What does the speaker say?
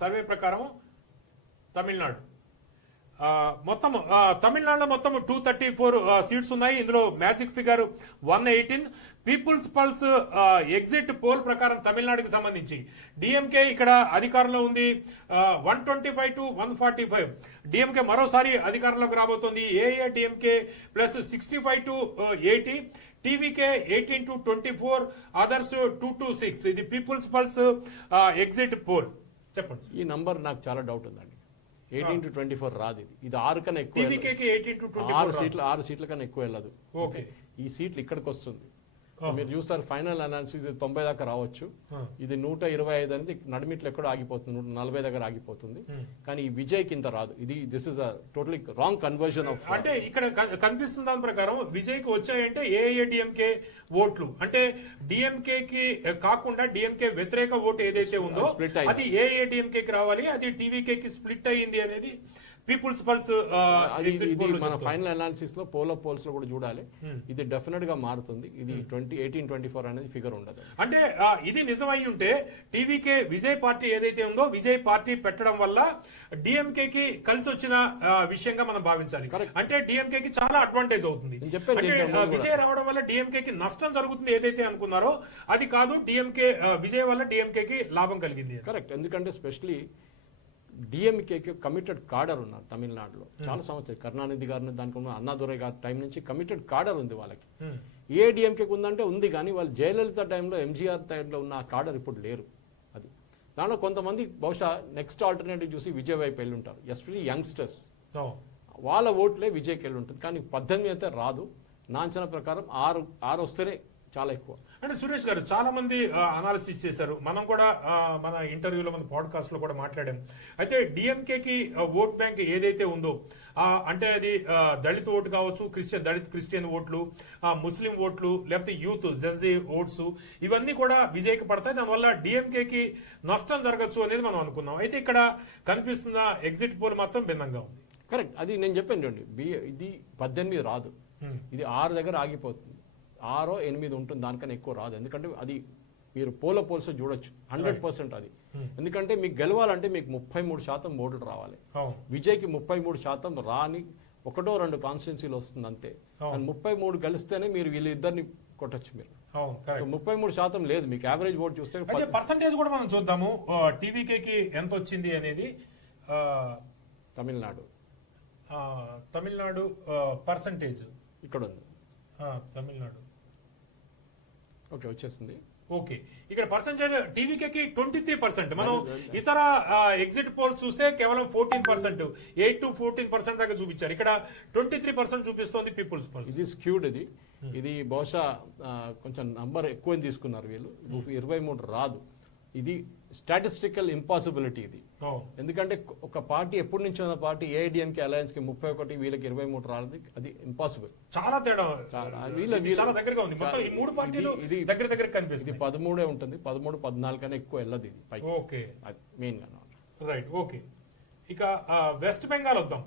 Survey ప్రకారం తమిళనాడు మొత్తం తమిళనాడులో మొత్తం 234 సీట్స్ ఉన్నాయి. ఇందులో magic figure 118. People's Pulse exit poll ప్రకారం తమిళనాడుకి సంబంధించి డిఎంకే ఇక్కడ అధికారంలో ఉంది 125 to 145. డిఎంకే మరోసారి అధికారంలోకి రాబోతోంది. AIADMK plus 65 to 80. TVK 18 to 24, others 2 to 6. ఇది పీపుల్స్ పల్స్ ఎగ్జిట్ పోల్. చెప్పండి. ఈ నంబర్ నాకు చాలా డౌట్ ఉందండి. 18 to 24 రాదు. ఇది 6 కన్నా ఎక్కువ. 6 సీట్ల కన్నా ఎక్కువ వెళ్ళదు. ఓకే, ఈ సీట్లు ఇక్కడికి వస్తుంది. మీరు చూస్తారు ఫైనల్ అనాలిసిస్ 90 దాకా రావచ్చు. ఇది 125 అనేది నడిమిట్లు ఎక్కడో ఆగిపోతుంది, 140 దగ్గర ఆగిపోతుంది. కానీ ఈ విజయ్ కింద రాదు. ఇది this is totally wrong conversion of. అంటే ఇక్కడ కనిపిస్తున్న దాని ప్రకారం విజయ్ కి వచ్చాయంటే ఏఐఏడిఎంకే ఓట్లు, అంటే డిఎంకే కి కాకుండా డిఎంకే వ్యతిరేక ఓటు ఏదైతే ఉందో అది ఏఐఏడిఎంకే కి రావాలి. అది టీవీకే కి స్ప్లిట్ అయ్యింది అనేది పీపుల్స్ పల్స్. మన ఫైనల్ అనాలిసిస్ లో పోల్స్ లో కూడా చూడాలి. ఇది డెఫినెట్ గా మారుతుంది. ఇది 18-24 అనేది ఫిగర్ ఉండదు. అంటే ఇది నిజమై ఉంటే టీవీకే విజయ్ పార్టీ ఏదైతే ఉందో విజయ్ పార్టీ పెట్టడం వల్ల డిఎంకే కి కలిసి వచ్చిన విషయంగా మనం భావించాలి. అంటే డిఎంకే కి చాలా అడ్వాంటేజ్ అవుతుంది. విజయ్ రావడం వల్ల డిఎంకే కి నష్టం జరుగుతుంది ఏదైతే అనుకున్నారో అది కాదు. డిఎంకే విజయ్ వల్ల డిఎంకే కి లాభం కలిగింది. కరెక్ట్. ఎందుకంటే స్పెషలీ డిఎంకేకి కమిటెడ్ కాడర్ ఉన్నారు తమిళనాడులో చాలా సంవత్సరాలు. కరుణానిధి గారిని దానికి ఉన్న అన్నాదురై గారి టైం నుంచి కమిటెడ్ కాడర్ ఉంది వాళ్ళకి. ఏ డిఎంకేకి ఉందంటే ఉంది, కానీ వాళ్ళు జయలలిత టైంలో ఎంజీఆర్ టైంలో ఉన్న ఆ కాడర్ ఇప్పుడు లేరు. అది దాంట్లో కొంతమంది బహుశా నెక్స్ట్ ఆల్టర్నేటివ్ చూసి విజయ్ వైపు వెళ్ళి ఉంటారు. ఎస్పెషల్లీ యంగ్స్టర్స్, వాళ్ళ ఓట్లే విజయ్కి వెళ్ళి ఉంటుంది. కానీ 18 అయితే రాదు. నా అంచనా ప్రకారం 6 వస్తేనే చాలా ఎక్కువ. అంటే సురేష్ గారు చాలా మంది అనాలిసిస్ చేశారు. మనం కూడా మన ఇంటర్వ్యూలో మన పాడ్కాస్ట్ లో కూడా మాట్లాడాం. అయితే డిఎంకేకి ఓట్ బ్యాంక్ ఏదైతే ఉందో అంటే అది దళిత ఓటు కావచ్చు, దళిత క్రిస్టియన్ ఓట్లు, ముస్లిం ఓట్లు, లేకపోతే యూత్ జెన్జీ ఓట్స్, ఇవన్నీ కూడా విజయ్కి పడతాయి. దానివల్ల డిఎంకేకి నష్టం జరగచ్చు అనేది మనం అనుకున్నాం. అయితే ఇక్కడ కనిపిస్తున్న ఎగ్జిట్ పోల్ మాత్రం భిన్నంగా ఉంది. కరెక్ట్. అది నేను చెప్పాను చూడండి, ఇది 18 రాదు. ఇది 6 దగ్గర ఆగిపోతుంది. 6-8 ఉంటుంది, దానికన్నా ఎక్కువ రాదు. ఎందుకంటే అది మీరు పోల్స్ చూడొచ్చు 100% అది. ఎందుకంటే మీకు గెలవాలంటే మీకు 33% ఓట్లు రావాలి. విజయ్కి 33% రాని 1-2 కాన్స్టిట్యున్సీలు వస్తుంది అంతే. 33 గెలిస్తేనే మీరు వీళ్ళిద్దరిని కొట్టచ్చు. మీరు 33% లేదు. మీకు యావరేజ్ ఓట్ చూస్తే పర్సంటేజ్ కూడా మనం చూద్దాము. టీవీకేకి ఎంత వచ్చింది అనేది తమిళనాడు పర్సంటేజ్ ఇక్కడ ఉంది. తమిళనాడు ఓకే వచ్చేస్తుంది. ఓకే, ఇక్కడ పర్సెంటేజ్ టీవీకేకి 23%. మనం ఇతర ఎగ్జిట్ పోల్స్ చూస్తే కేవలం 14%, 8 to 14% దాకా చూపించారు. ఇక్కడ 23% చూపిస్తోంది పీపుల్స్ పల్స్. ఇది స్క్యూడ్. ఇది బహుశా కొంచెం నంబర్ ఎక్కువ తీసుకున్నారు వీళ్ళు. 23 రాదు. ఇది స్టాటిస్టికల్ ఇంపాసిబిలిటీ. ఇది ఎందుకంటే ఒక పార్టీ ఎప్పటి నుంచి ఉన్న పార్టీ ఏఐడిఎంకే అలయన్స్ కి 31, వీళ్ళకి 23 రాలేదు. అది ఇంపాసిబుల్. చాలా తేడా. చాలా దగ్గరగా ఉంది. మొత్తం ఈ 3 పార్టీలు దగ్గర కనిపిస్తుంది. 13 ఉంటుంది. 13, 14 కన్నా ఎక్కువ వెళ్ళదు ఇది పైకి. ఓకే, మెయిన్ గా. రైట్. ఓకే, ఇక వెస్ట్ బెంగాల్ వద్దాం.